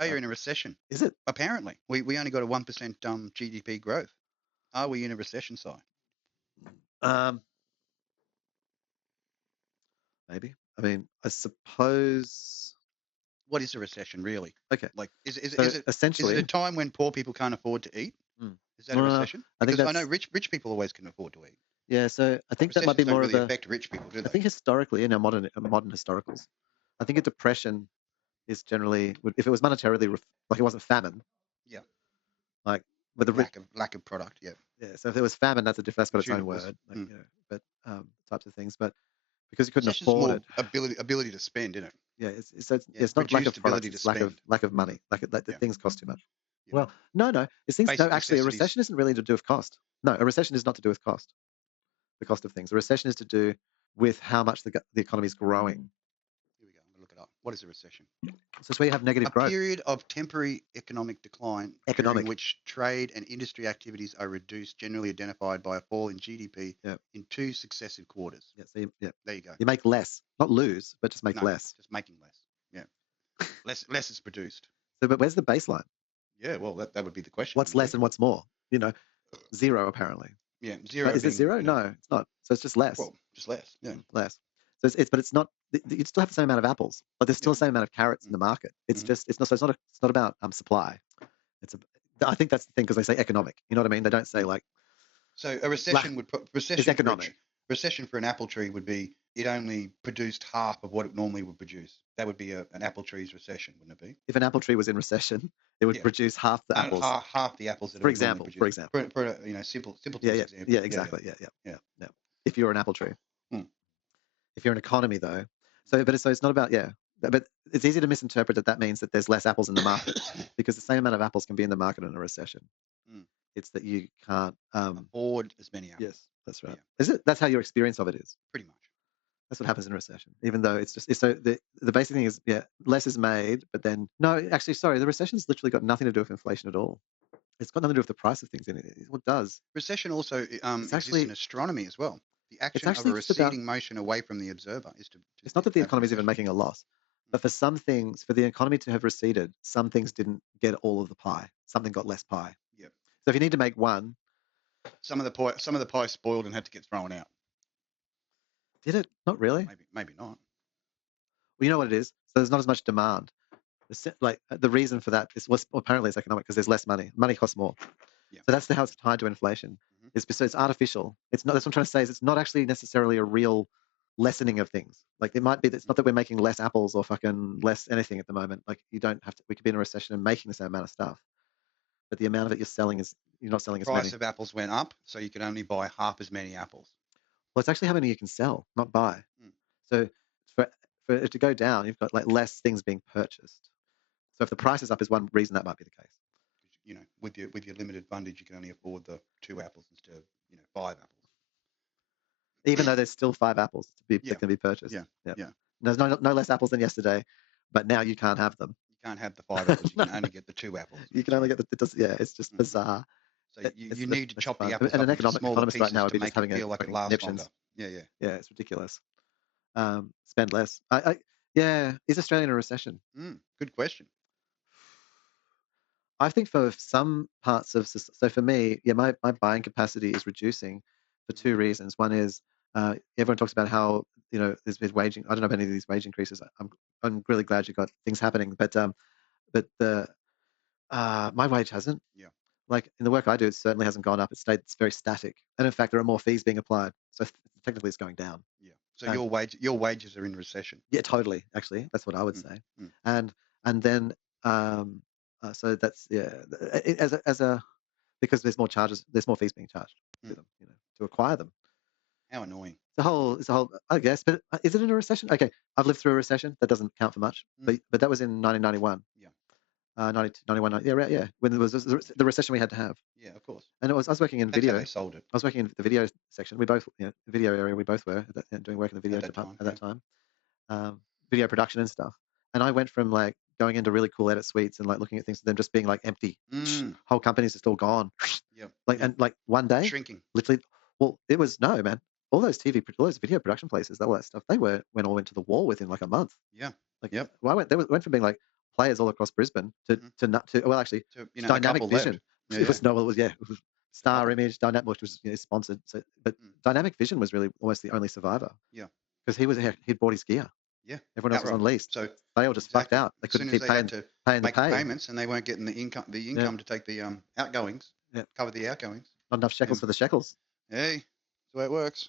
Oh, you're in a recession. Is it? Apparently, we only got a 1% GDP growth. Are we in a recession, Si? Maybe. I mean, I suppose. What is a recession really? Okay. Like, is So it essentially, a time when poor people can't afford to eat? Mm. Is that a recession? I think Because I that's know rich people always can afford to eat. yeah. So I think that might be Recessions don't more of really a. affect rich people, do I they? think historically, in our modern historicals, I think a depression is generally if it was monetarily like it wasn't famine, Yeah, like with the lack of product. Yeah, yeah. So if there was famine, that's got its own consumables. word, like, but types of things. But because you couldn't Recession's afford more it, ability to spend, isn't it? yeah, it's not lack Reduced of products, ability to it's spend. lack of money, like the Yeah, things cost too much. yeah. Well, no, it's things. No, Basic actually, a necessities. recession isn't really to do with cost. No, a recession is not to do with cost. The cost of things. A recession is to do with how much the economy is growing. Here we go. I'm gonna look it up. What is a recession? So it's where you have negative A growth. period of temporary economic decline during which trade and industry activities are reduced, generally identified by a fall in GDP in 2 successive quarters. Yeah, so there you go. You make less, not lose, but just make less. Just making less. Yeah, less is produced. So, but where's the baseline? Yeah, well, that would be the question. What's less and what's more? Zero apparently. Yeah, zero. Is it zero? No, it's not. So it's just less. Well, just less. Yeah, less. So but it's not. You still have the same amount of apples, but there's still the same amount of carrots in the market. It's just it's not. So it's not about supply. I think that's the thing because they say economic. You know what I mean? They don't say like. So a recession is economic. Recession for an apple tree would be it only produced half of what it normally would produce. That would be an apple tree's recession, wouldn't it be? If an apple tree was in recession, it would produce half the apples. Half the apples that for example. For a simple example. Yeah, exactly. Yeah. If you're an apple tree. If you're an economy, though, so it's not about but it's easy to misinterpret that means that there's less apples in the market because the same amount of apples can be in the market in a recession. It's that you can't afford as many apples. Yes, that's right. Yeah. Is it? That's how your experience of it is. Pretty much. That's what happens in a recession. Even though it's so the basic thing is less is made, but then no, actually, sorry, the recession's literally got nothing to do with inflation at all. It's got nothing to do with the price of things in it. What does? Recession also exists in astronomy as well. The action of a receding motion away from the observer is to it's not that the economy is even making a loss, but for some things, for the economy to have receded, some things didn't get all of the pie. Something got less pie. Yeah. So if you need to make one, some of the pie spoiled and had to get thrown out. Did it? Not really. Maybe not. Well, you know what it is. So there's not as much demand. Like the reason for that is apparently it's economic because there's less money. Money costs more. Yeah. So that's how it's tied to inflation. It's artificial. It's not. That's what I'm trying to say. Is it's not actually necessarily a real lessening of things. Like it might be. It's not that we're making less apples or fucking less anything at the moment. Like you don't have to. We could be in a recession and making the same amount of stuff, but the amount of it you're not selling as many. The price of apples went up, so you can only buy half as many apples. Well, it's actually how many you can sell, not buy. So for it to go down, you've got like less things being purchased. So if the price is up, is one reason that might be the case. With your limited fundage, you can only afford the 2 apples instead of 5 apples. Even though there's still 5 apples that can be purchased. Yeah. There's no less apples than yesterday, but now you can't have them. You can't have the 5 apples. You can only get the 2 apples. You can only get it's just bizarre. So you need to chop the apples and up an economist right now would be just having feel like it lasts longer. Yeah. Yeah, it's ridiculous. Spend less. Is Australia in a recession? Good question. I think for some parts of so for me, my buying capacity is reducing for 2 reasons. One is everyone talks about how there's been waging. I don't know about any of these wage increases. I'm really glad you got things happening, but the my wage hasn't. Yeah. Like in the work I do, it certainly hasn't gone up. It's very static, and in fact, there are more fees being applied. So technically, it's going down. Yeah. So your wages are in recession. Yeah, totally. Actually, that's what I would say. And then so that's because there's more charges, there's more fees being charged to them, to acquire them. How annoying. It's a whole, I guess, but is it in a recession? Okay, I've lived through a recession. That doesn't count for much, but that was in 1991. Yeah. 91, yeah. When there was the recession we had to have. Yeah, of course. And I was working in video. How they sold it. I was working in the video section. We both, video area. We both were doing work in the video department at that time. Video production and stuff. And I went from like going into really cool edit suites and like looking at things to them just being like empty. Whole companies are still gone. Yeah. And like one day, shrinking. Literally, well, it was no man. All those video production places, all that stuff, they went all into the wall within like a month. Yeah. Well, I went from being like players all across Brisbane well, actually, to, you know, a Dynamic couple Vision. left. It was no, it was Star Couple. Image, Dynamic, which was sponsored. So, but Dynamic Vision was really almost the only survivor. Yeah. Because he'd bought his gear. Yeah. Everyone else was on lease. So they all just fucked out. They as couldn't soon as keep they had paying to the pay. payments, and they weren't getting the income to take the outgoings, cover the outgoings. Not enough shekels for the shekels. Hey, that's the way it works.